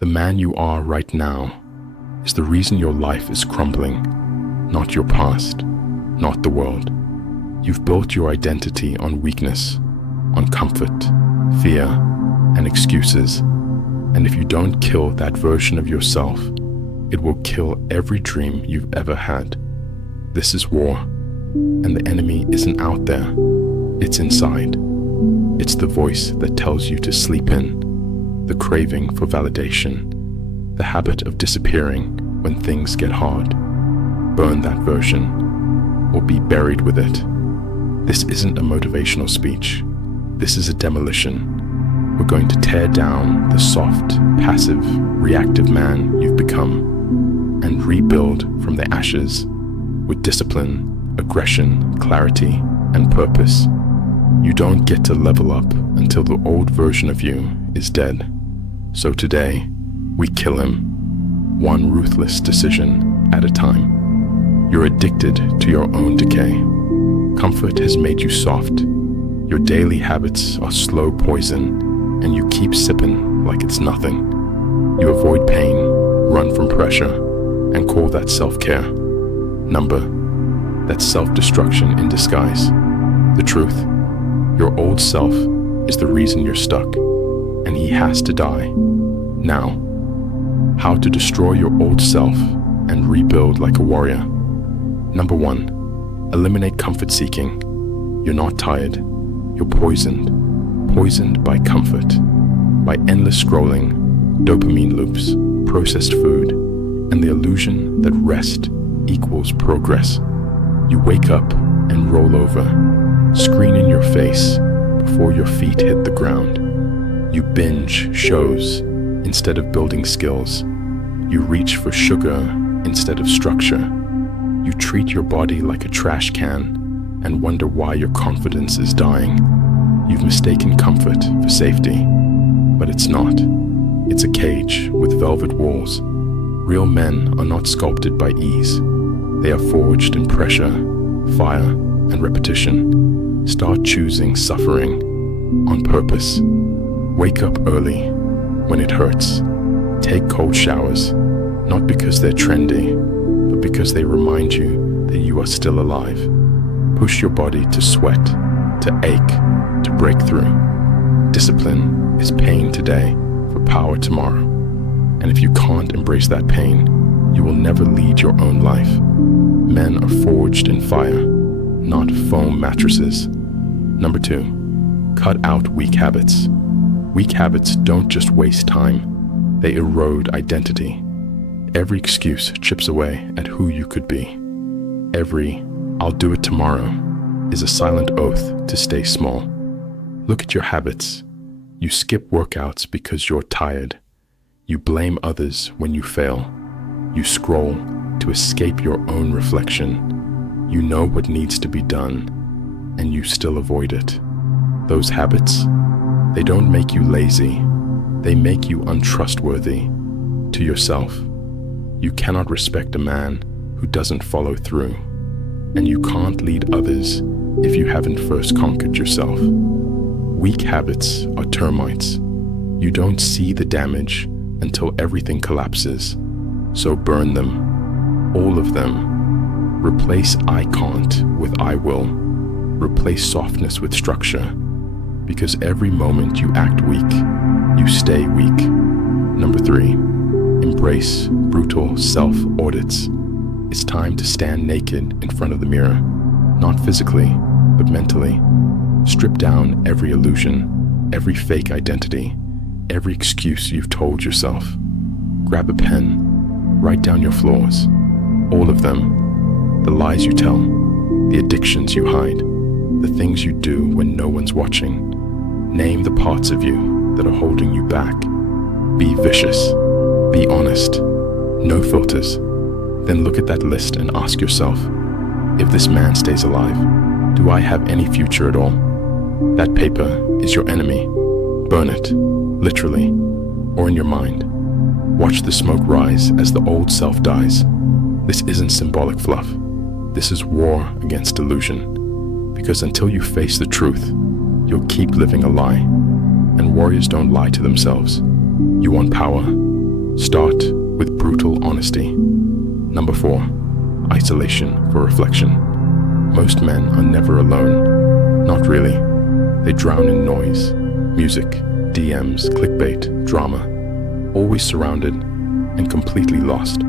The man you are right now is the reason your life is crumbling, not your past, not the world. You've built your identity on weakness, on comfort, fear, and excuses. And if you don't kill that version of yourself, it will kill every dream you've ever had. This is war, and the enemy isn't out there, it's inside. It's the voice that tells you to sleep in, the craving for validation, the habit of disappearing when things get hard. Burn that version, or be buried with it. This isn't a motivational speech. This is a demolition. We're going to tear down the soft, passive, reactive man you've become and rebuild from the ashes with discipline, aggression, clarity, and purpose. You don't get to level up until the old version of you is dead. So today, we kill him, one ruthless decision at a time. You're addicted to your own decay. Comfort has made you soft. Your daily habits are slow poison, and you keep sipping like it's nothing. You avoid pain, run from pressure, and call that self-care. That's self-destruction in disguise. The truth, your old self is the reason you're stuck, and he has to die. Now, how to destroy your old self and rebuild like a warrior. 1, eliminate comfort seeking. You're not tired, you're poisoned by comfort, by endless scrolling, dopamine loops, processed food, and the illusion that rest equals progress. You wake up and roll over, screen in your face before your feet hit the ground. You binge shows instead of building skills. You reach for sugar instead of structure. You treat your body like a trash can and wonder why your confidence is dying. You've mistaken comfort for safety, but it's not. It's a cage with velvet walls. Real men are not sculpted by ease. They are forged in pressure, fire, and repetition. Start choosing suffering on purpose. Wake up early when it hurts. Take cold showers, not because they're trendy, but because they remind you that you are still alive. Push your body to sweat, to ache, to break through. Discipline is pain today for power tomorrow. And if you can't embrace that pain, you will never lead your own life. Men are forged in fire, not foam mattresses. 2, cut out weak habits. Weak habits don't just waste time, they erode identity. Every excuse chips away at who you could be. Every "I'll do it tomorrow" is a silent oath to stay small. Look at your habits. You skip workouts because you're tired. You blame others when you fail. You scroll to escape your own reflection. You know what needs to be done, and you still avoid it. Those habits, they don't make you lazy. They make you untrustworthy to yourself. You cannot respect a man who doesn't follow through, and you can't lead others if you haven't first conquered yourself. Weak habits are termites. You don't see the damage until everything collapses. So burn them, all of them. Replace "I can't" with "I will." Replace softness with structure, because every moment you act weak, you stay weak. 3, embrace brutal self-audits. It's time to stand naked in front of the mirror, not physically, but mentally. Strip down every illusion, every fake identity, every excuse you've told yourself. Grab a pen, write down your flaws, all of them. The lies you tell, the addictions you hide, the things you do when no one's watching. Name the parts of you that are holding you back. Be vicious, be honest, no filters. Then look at that list and ask yourself, if this man stays alive, do I have any future at all? That paper is your enemy. Burn it, literally, or in your mind. Watch the smoke rise as the old self dies. This isn't symbolic fluff. This is war against delusion. Because until you face the truth, you'll keep living a lie. And warriors don't lie to themselves. You want power? Start with brutal honesty. Number 4, isolation for reflection. Most men are never alone. Not really. They drown in noise, music, DMs, clickbait, drama, always surrounded and completely lost.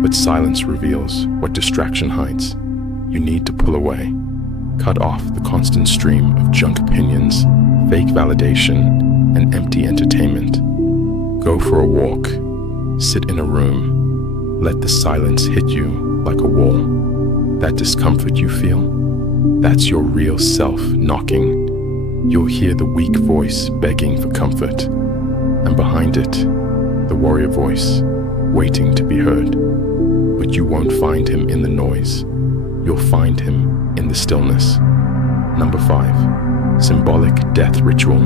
But silence reveals what distraction hides. You need to pull away. Cut off the constant stream of junk opinions, fake validation, and empty entertainment. Go for a walk. Sit in a room. Let the silence hit you like a wall. That discomfort you feel, that's your real self knocking. You'll hear the weak voice begging for comfort, and behind it, the warrior voice waiting to be heard. But you won't find him in the noise. You'll find him in the stillness. Number 5, symbolic death ritual.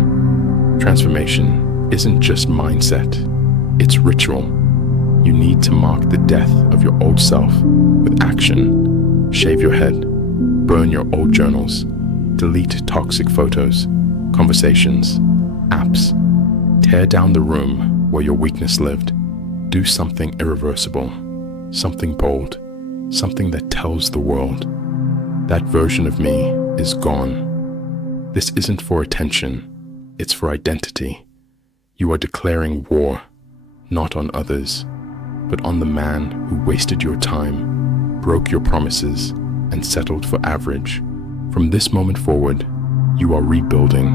Transformation isn't just mindset, it's ritual. You need to mark the death of your old self with action. Shave your head, burn your old journals, delete toxic photos, conversations, apps. Tear down the room where your weakness lived. Do something irreversible, something bold, something that tells the world, that version of me is gone. This isn't for attention, it's for identity. You are declaring war, not on others, but on the man who wasted your time, broke your promises, and settled for average. From this moment forward, you are rebuilding,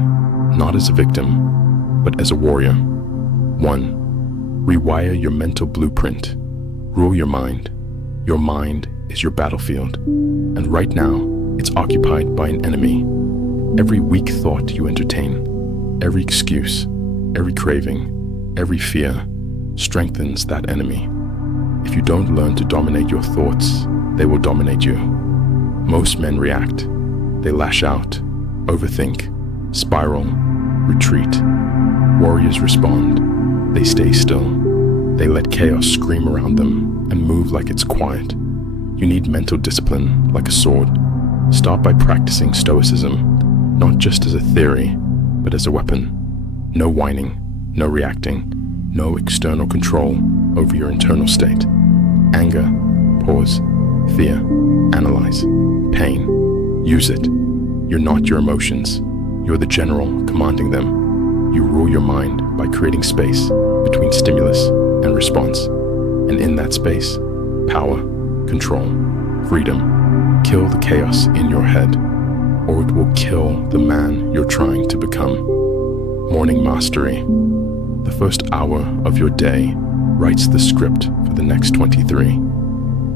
not as a victim, but as a warrior. 1, rewire your mental blueprint. Rule your mind. Your mind is your battlefield, and right now, it's occupied by an enemy. Every weak thought you entertain, every excuse, every craving, every fear strengthens that enemy. If you don't learn to dominate your thoughts, they will dominate you. Most men react. They lash out, overthink, spiral, retreat. Warriors respond. They stay still. They let chaos scream around them and move like it's quiet. You need mental discipline like a sword. Start by practicing stoicism, not just as a theory, but as a weapon. No whining, no reacting, no external control over your internal state. Anger, pause. Fear, analyze. Pain, use it. You're not your emotions. You're the general commanding them. You rule your mind by creating space between stimulus and response. And in that space, power, control, freedom. Kill the chaos in your head, or it will kill the man you're trying to become. Morning mastery. The first hour of your day writes the script for the next 23.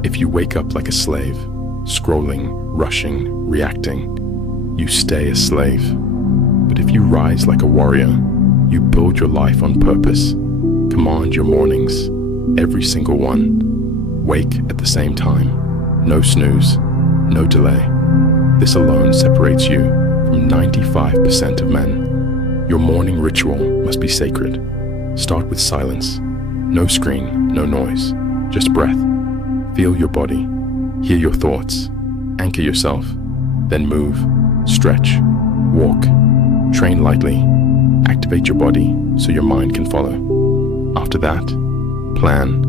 If you wake up like a slave, scrolling, rushing, reacting, you stay a slave. But if you rise like a warrior, you build your life on purpose. Command your mornings, every single one. Wake at the same time. No snooze, no delay. This alone separates you from 95% of men. Your morning ritual must be sacred. Start with silence. No screen, no noise, just breath. Feel your body, hear your thoughts, anchor yourself, then move, stretch, walk, train lightly, activate your body so your mind can follow. After that, plan.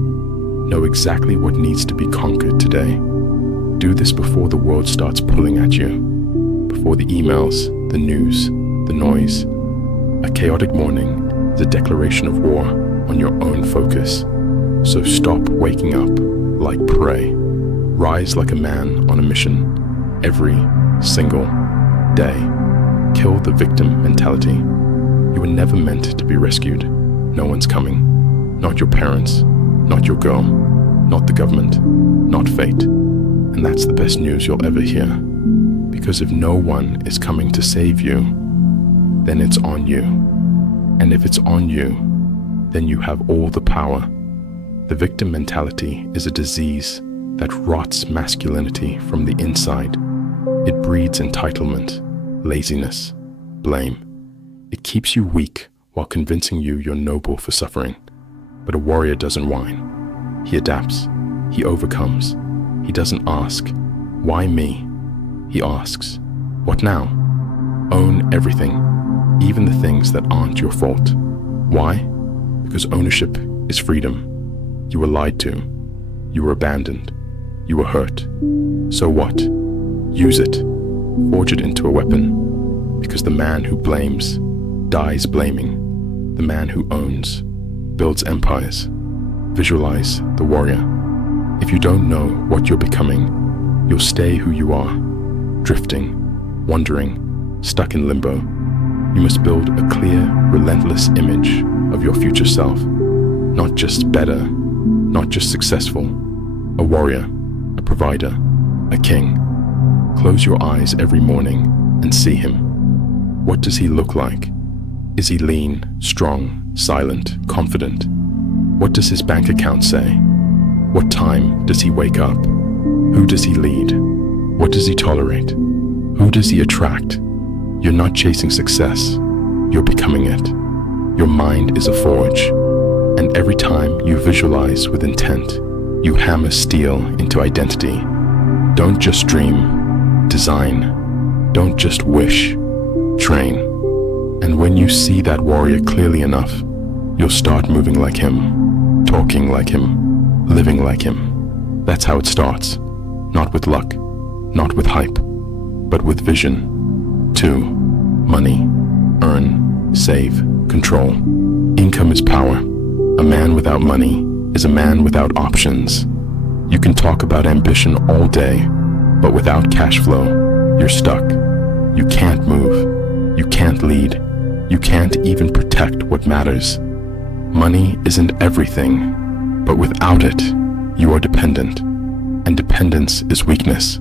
Know exactly what needs to be conquered today. Do this before the world starts pulling at you, before the emails, the news, the noise. A chaotic morning is a declaration of war on your own focus. So stop waking up like prey. Rise like a man on a mission every single day. Kill the victim mentality. You were never meant to be rescued. No one's coming. Not your parents, not your girl, not the government, not fate. And that's the best news you'll ever hear. Because if no one is coming to save you, then it's on you. And if it's on you, then you have all the power. The victim mentality is a disease that rots masculinity from the inside. It breeds entitlement, laziness, blame. It keeps you weak while convincing you you're noble for suffering. But a warrior doesn't whine. He adapts. He overcomes. He doesn't ask, "Why me?" He asks, "What now?" Own everything, even the things that aren't your fault. Why? Because ownership is freedom. You were lied to. You were abandoned. You were hurt. So what? Use it. Forge it into a weapon. Because the man who blames dies blaming. The man who owns builds empires. Visualize the warrior. If you don't know what you're becoming, you'll stay who you are, drifting, wandering, stuck in limbo. You must build a clear, relentless image of your future self. Not just better, not just successful. A warrior, a provider, a king. Close your eyes every morning and see him. What does he look like? Is he lean, strong, silent, confident? What does his bank account say? What time does he wake up? Who does he lead? What does he tolerate? Who does he attract? You're not chasing success. You're becoming it. Your mind is a forge. And every time you visualize with intent, you hammer steel into identity. Don't just dream, design. Don't just wish, train. And when you see that warrior clearly enough, you'll start moving like him, talking like him, living like him. That's how it starts. Not with luck, not with hype, but with vision. 2. Money. Earn, save, control. Income is power. A man without money is a man without options. You can talk about ambition all day, but without cash flow, you're stuck. You can't move. You can't lead. You can't even protect what matters. Money isn't everything, but without it, you are dependent. And dependence is weakness.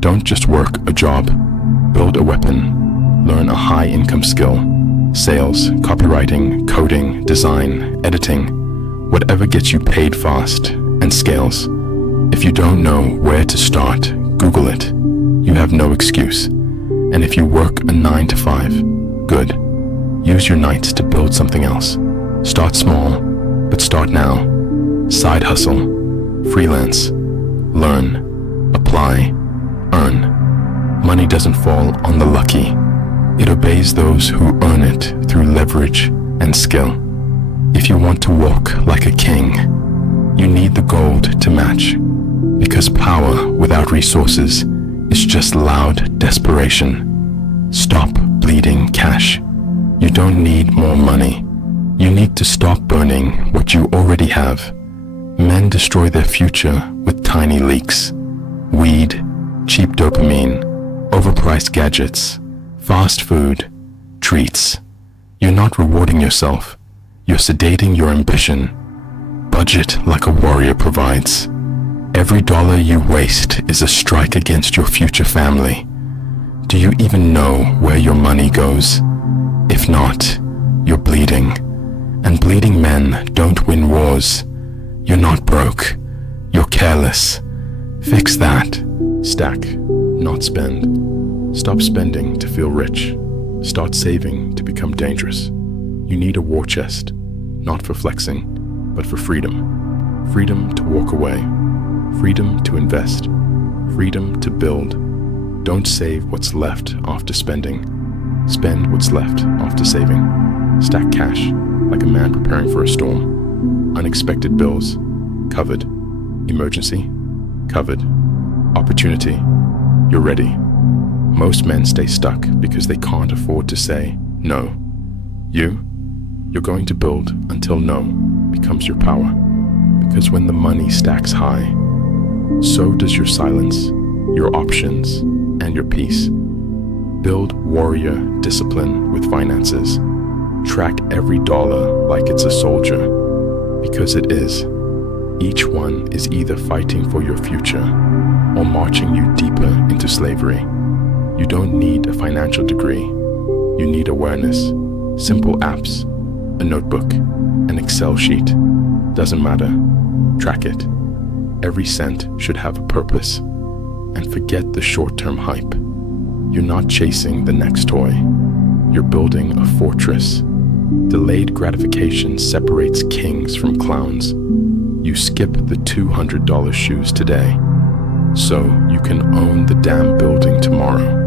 Don't just work a job. Build a weapon. Learn a high-income skill. Sales, copywriting, coding, design, editing. Whatever gets you paid fast and scales. If you don't know where to start, Google it. You have no excuse. And if you work a 9 to 5, good. Use your nights to build something else. Start small, but start now. Side hustle, freelance, learn, apply, earn. Money doesn't fall on the lucky. It obeys those who earn it through leverage and skill. If you want to walk like a king, you need the gold to match. Because power without resources is just loud desperation. Stop bleeding cash. You don't need more money. You need to stop burning what you already have. Men destroy their future with tiny leaks. Weed, cheap dopamine, overpriced gadgets, fast food, treats. You're not rewarding yourself. You're sedating your ambition. Budget like a warrior provides. Every dollar you waste is a strike against your future family. Do you even know where your money goes? If not, you're bleeding. And bleeding men don't win wars. You're not broke. You're careless. Fix that. Stack, not spend. Stop spending to feel rich. Start saving to become dangerous. You need a war chest, not for flexing, but for freedom. Freedom to walk away. Freedom to invest. Freedom to build. Don't save what's left after spending. Spend what's left after saving. Stack cash like a man preparing for a storm. Unexpected bills, covered. Emergency, covered. Opportunity, you're ready. Most men stay stuck because they can't afford to say no. You're going to build until no becomes your power. Because when the money stacks high, so does your silence, your options, and your peace. Build warrior discipline with finances. Track every dollar like it's a soldier, because it is. Each one is either fighting for your future or marching you deeper into slavery. You don't need a financial degree. You need awareness. Simple apps, a notebook, an Excel sheet. Doesn't matter. Track it. Every cent should have a purpose. And forget the short-term hype. You're not chasing the next toy. You're building a fortress. Delayed gratification separates kings from clowns. You skip the $200 shoes today, so you can own the damn building tomorrow.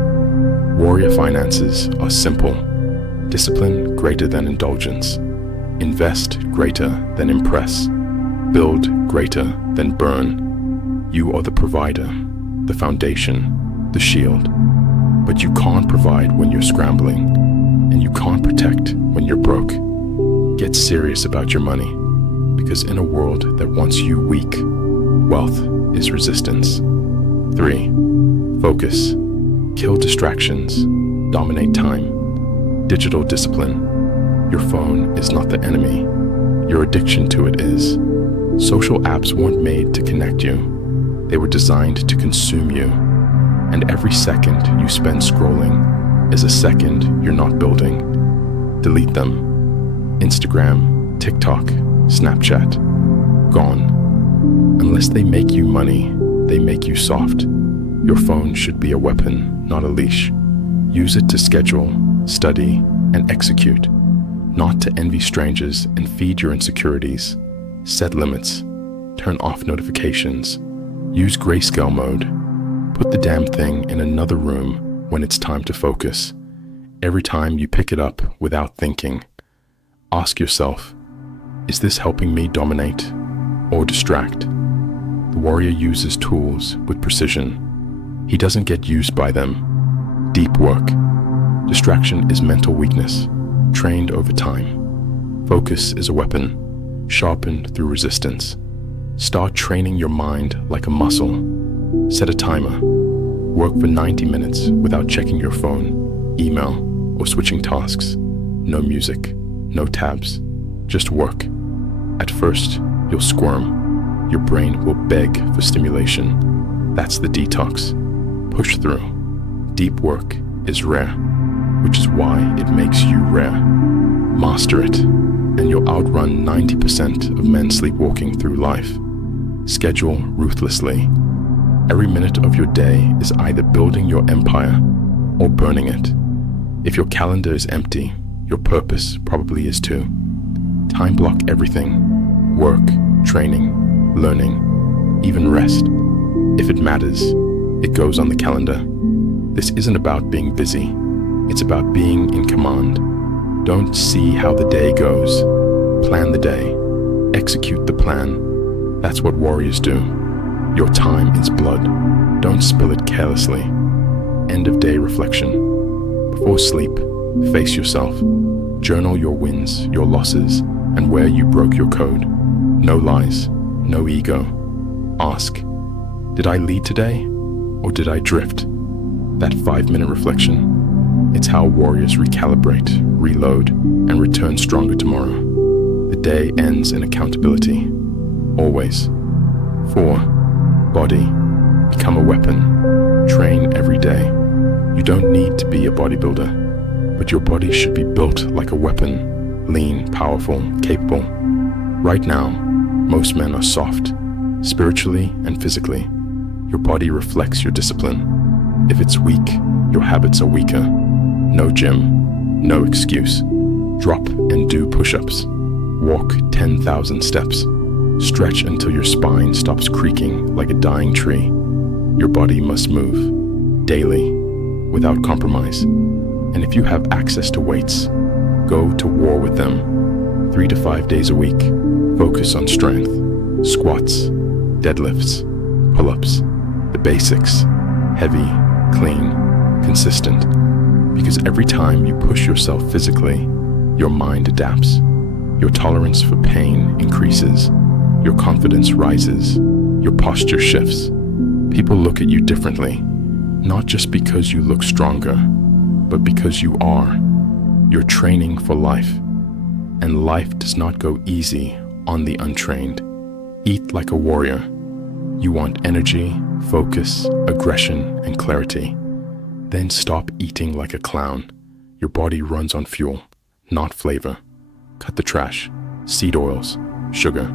Warrior finances are simple. Discipline greater than indulgence. Invest greater than impress. Build greater than burn. You are the provider, the foundation, the shield. But you can't provide when you're scrambling, and you can't protect when you're broke. Get serious about your money, because in a world that wants you weak, wealth is resistance. 3. Focus. Kill distractions. Dominate time. Digital discipline. Your phone is not the enemy. Your addiction to it is. Social apps weren't made to connect you. They were designed to consume you. And every second you spend scrolling is a second you're not building. Delete them. Instagram, TikTok, Snapchat. Gone. Unless they make you money, they make you soft. Your phone should be a weapon, not a leash. Use it to schedule, study, and execute, not to envy strangers and feed your insecurities. Set limits. Turn off notifications. Use grayscale mode. Put the damn thing in another room when it's time to focus. Every time you pick it up without thinking, ask yourself, is this helping me dominate or distract? The warrior uses tools with precision. He doesn't get used by them. Deep work. Distraction is mental weakness, trained over time. Focus is a weapon, sharpened through resistance. Start training your mind like a muscle. Set a timer. Work for 90 minutes without checking your phone, email, or switching tasks. No music, no tabs, just work. At first, you'll squirm. Your brain will beg for stimulation. That's the detox. Push through. Deep work is rare, which is why it makes you rare. Master it, and you'll outrun 90% of men sleepwalking through life. Schedule ruthlessly. Every minute of your day is either building your empire or burning it. If your calendar is empty, your purpose probably is too. Time block everything. Work, training, learning, even rest. If it matters, it goes on the calendar. This isn't about being busy. It's about being in command. Don't see how the day goes. Plan the day. Execute the plan. That's what warriors do. Your time is blood. Don't spill it carelessly. End of day reflection. Before sleep, face yourself. Journal your wins, your losses, and where you broke your code. No lies, no ego. Ask, did I lead today, or did I drift? That 5-minute reflection, it's how warriors recalibrate, reload, and return stronger tomorrow. The day ends in accountability. Always. 4. Body. Become a weapon. Train every day. You don't need to be a bodybuilder, but your body should be built like a weapon. Lean, powerful, capable. Right now, most men are soft, spiritually and physically. Your body reflects your discipline. If it's weak, your habits are weaker. No gym, no excuse. Drop and do push-ups. Walk 10,000 steps. Stretch until your spine stops creaking like a dying tree. Your body must move, daily, without compromise. And if you have access to weights, go to war with them. 3 to 5 days a week. Focus on strength. Squats, deadlifts, pull-ups, the basics. Heavy, clean, consistent. Because every time you push yourself physically, your mind adapts. Your tolerance for pain increases. Your confidence rises. Your posture shifts. People look at you differently, not just because you look stronger, but because you are. You're training for life. And life does not go easy on the untrained. Eat like a warrior. You want energy, focus, aggression, and clarity. Then stop eating like a clown. Your body runs on fuel, not flavor. Cut the trash, seed oils, sugar,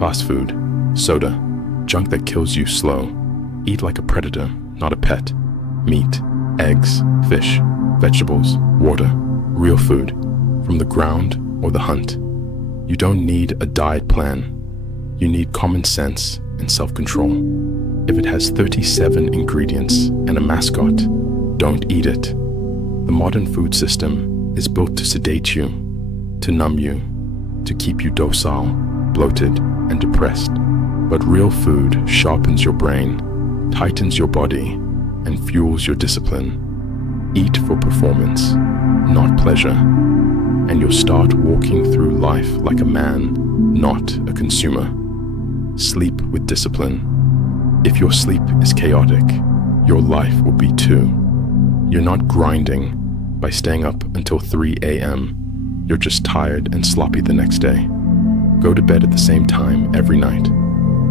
fast food, soda, junk that kills you slow. Eat like a predator, not a pet. Meat, eggs, fish, vegetables, water, real food, from the ground or the hunt. You don't need a diet plan. You need common sense and self-control. If it has 37 ingredients and a mascot, don't eat it. The modern food system is built to sedate you, to numb you, to keep you docile. bloated, and depressed. But real food sharpens your brain, tightens your body, and fuels your discipline. Eat for performance, not pleasure, and you'll start walking through life like a man, not a consumer. Sleep with discipline. If your sleep is chaotic, your life will be too. You're not grinding by staying up until 3 a.m. You're just tired and sloppy the next day. Go to bed at the same time every night.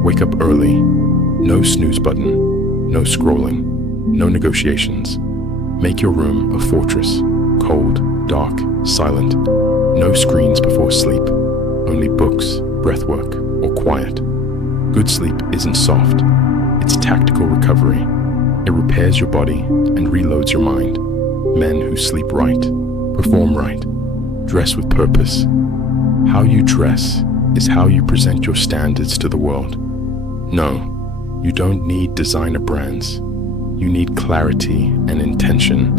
Wake up early. No snooze button. No scrolling. No negotiations. Make your room a fortress. Cold, dark, silent. No screens before sleep. Only books, breathwork, or quiet. Good sleep isn't soft. It's tactical recovery. It repairs your body and reloads your mind. Men who sleep right, perform right, dress with purpose. How you dress is how you present your standards to the world. No, you don't need designer brands. You need clarity and intention.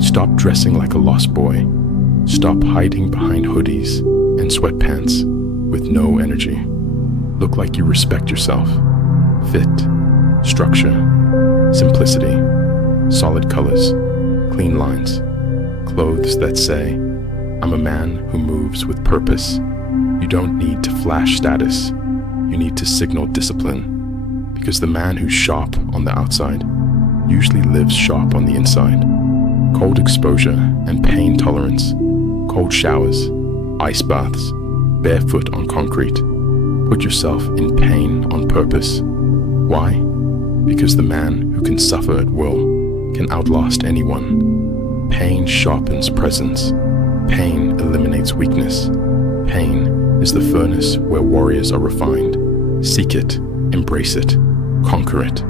Stop dressing like a lost boy. Stop hiding behind hoodies and sweatpants with no energy. Look like you respect yourself. Fit, structure, simplicity, solid colors, clean lines, clothes that say, I'm a man who moves with purpose. You don't need to flash status. You need to signal discipline, because the man who's sharp on the outside usually lives sharp on the inside. Cold exposure and pain tolerance, cold showers, ice baths, barefoot on concrete. Put yourself in pain on purpose. Why? Because the man who can suffer at will can outlast anyone. Pain sharpens presence. Pain eliminates weakness. Pain is the furnace where warriors are refined. Seek it, embrace it, conquer it.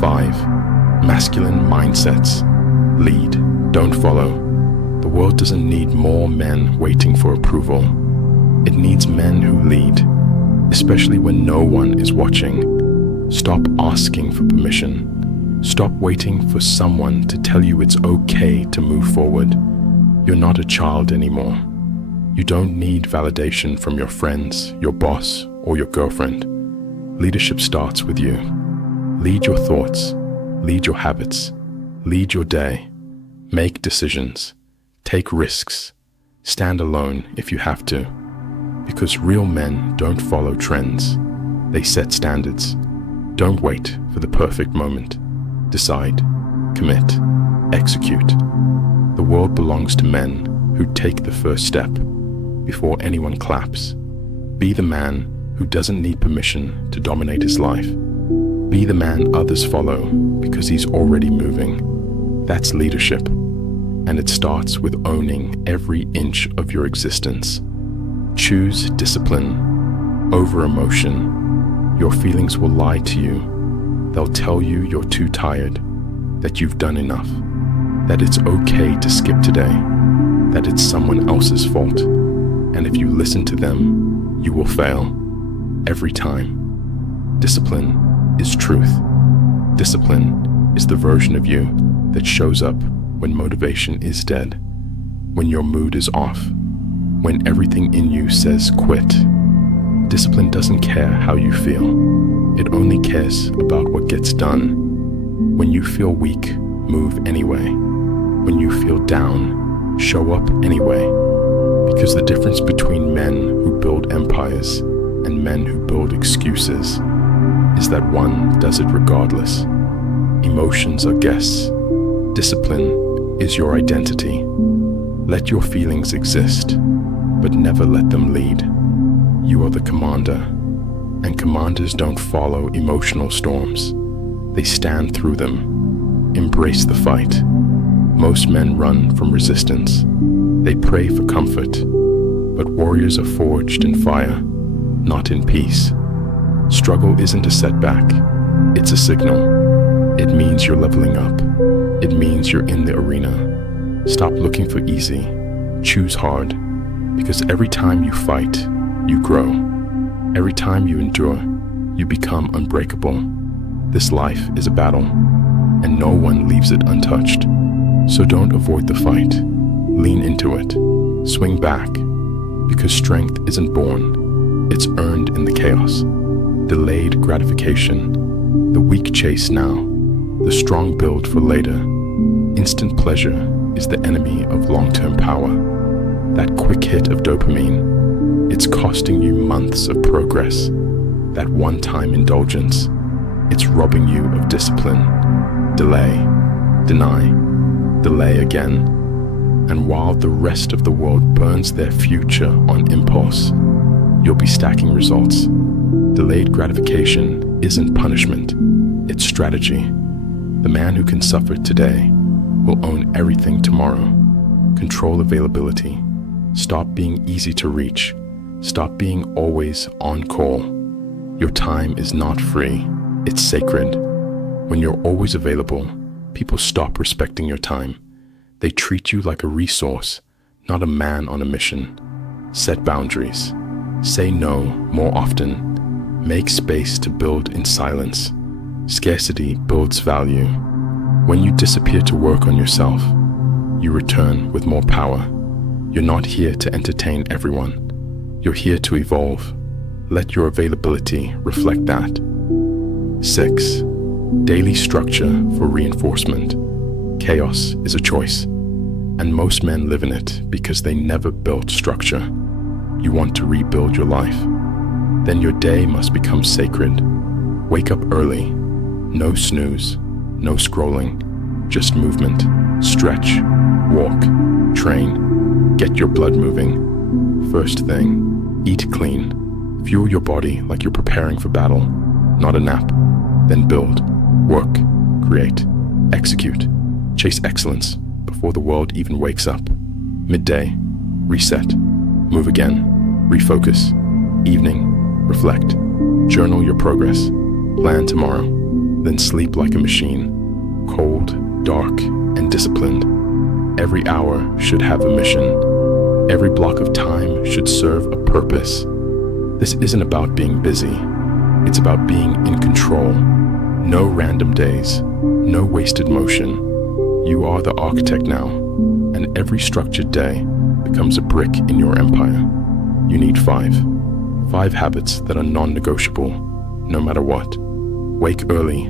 5. Masculine mindsets. Lead, don't follow. The world doesn't need more men waiting for approval. It needs men who lead, especially when no one is watching. Stop asking for permission. Stop waiting for someone to tell you it's okay to move forward. You're not a child anymore. You don't need validation from your friends, your boss, or your girlfriend. Leadership starts with you. Lead your thoughts. Lead your habits. Lead your day. Make decisions. Take risks. Stand alone if you have to. Because real men don't follow trends. They set standards. Don't wait for the perfect moment. Decide, commit, execute. The world belongs to men who take the first step before anyone claps. Be the man who doesn't need permission to dominate his life. Be the man others follow because he's already moving. That's leadership, and it starts with owning every inch of your existence. Choose discipline over emotion. Your feelings will lie to you. They'll tell you you're too tired, that you've done enough, that it's okay to skip today, that it's someone else's fault. And if you listen to them, you will fail. Every time. Discipline is truth. Discipline is the version of you that shows up when motivation is dead, when your mood is off, when everything in you says quit. Discipline doesn't care how you feel. It only cares about what gets done. When you feel weak, move anyway. When you feel down, show up anyway. Because the difference between men who build empires and men who build excuses is that one does it regardless. Emotions are guests. Discipline is your identity. Let your feelings exist, but never let them lead. You are the commander. And commanders don't follow emotional storms. They stand through them. Embrace the fight. Most men run from resistance. They pray for comfort. But warriors are forged in fire, not in peace. Struggle isn't a setback. It's a signal. It means you're leveling up. It means you're in the arena. Stop looking for easy. Choose hard. Because every time you fight, you grow. Every time you endure, you become unbreakable. This life is a battle, and no one leaves it untouched. So don't avoid the fight. Lean into it. Swing back, because strength isn't born, It's earned in the chaos. Delayed gratification. The weak chase now. The strong build for later. Instant pleasure is the enemy of long-term power. That quick hit of dopamine, it's costing you months of progress. That one-time indulgence, it's robbing you of discipline. Delay, deny, delay again. And while the rest of the world burns their future on impulse, you'll be stacking results. Delayed gratification isn't punishment, it's strategy. The man who can suffer today will own everything tomorrow. Control availability. Stop being easy to reach. Stop being always on call. Your time is not free, it's sacred. When you're always available, people stop respecting your time. They treat you like a resource, not a man on a mission. Set boundaries. Say no more often. Make space to build in silence. Scarcity builds value. When you disappear to work on yourself, you return with more power. You're not here to entertain everyone. You're here to evolve. Let your availability reflect that. 6. Daily structure for reinforcement. Chaos is a choice, and most men live in it because they never built structure. You want to rebuild your life? Then your day must become sacred. Wake up early. No snooze, no scrolling, just movement. Stretch, walk, train, get your blood moving. First thing, eat clean. Fuel your body like you're preparing for battle, not a nap. Then build, work, create, execute. Chase excellence before the world even wakes up. Midday, reset, move again, refocus. Evening, reflect, journal your progress, plan tomorrow, then sleep like a machine, cold, dark, and disciplined. Every hour should have a mission. Every block of time should serve a purpose. This isn't about being busy. It's about being in control. No random days, no wasted motion. You are the architect now, and every structured day becomes a brick in your empire. You need 5 habits that are non-negotiable, no matter what. Wake early,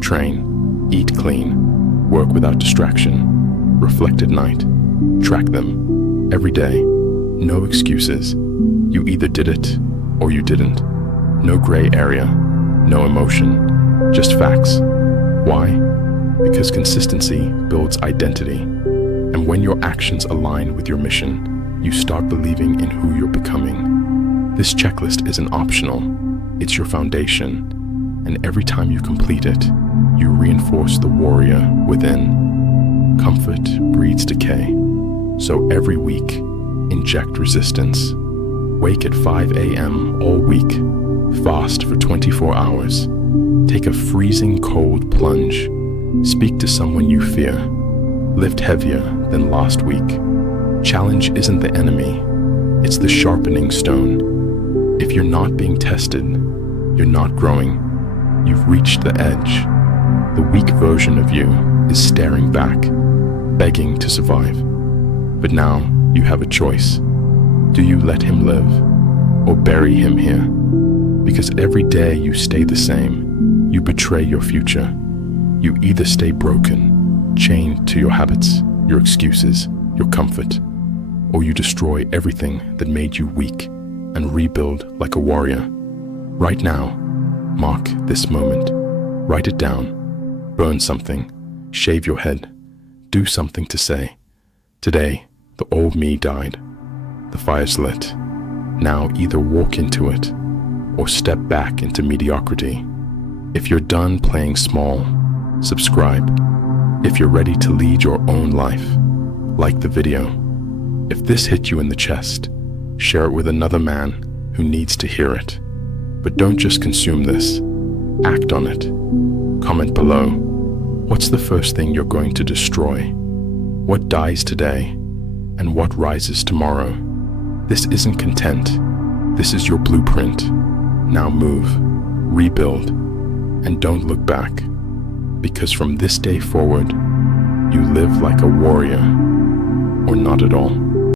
train, eat clean, work without distraction, reflect at night, track them, every day. No excuses. You either did it or you didn't. No gray area, no emotion, just facts. Why? Because consistency builds identity. And when your actions align with your mission, you start believing in who you're becoming. This checklist isn't optional, it's your foundation. And every time you complete it, you reinforce the warrior within. Comfort breeds decay. So every week, inject resistance. Wake at 5 a.m. all week. Fast for 24 hours. Take a freezing cold plunge. Speak to someone you fear. Lift heavier than last week. Challenge isn't the enemy, it's the sharpening stone. If you're not being tested, you're not growing. You've reached the edge. The weak version of you is staring back, begging to survive. But now you have a choice. Do you let him live or bury him here? Because every day you stay the same, you betray your future. You either stay broken, chained to your habits, your excuses, your comfort, or you destroy everything that made you weak and rebuild like a warrior. Right now, mark this moment. Write it down. Burn something. Shave your head. Do something to say, today, the old me died. The fire's lit. Now either walk into it or step back into mediocrity. If you're done playing small, subscribe. If you're ready to lead your own life, like the video. If this hit you in the chest, share it with another man who needs to hear it. But don't just consume this, act on it. Comment below. What's the first thing you're going to destroy? What dies today and what rises tomorrow? This isn't content. This is your blueprint. Now move, rebuild, and don't look back. Because from this day forward, you live like a warrior or not at all.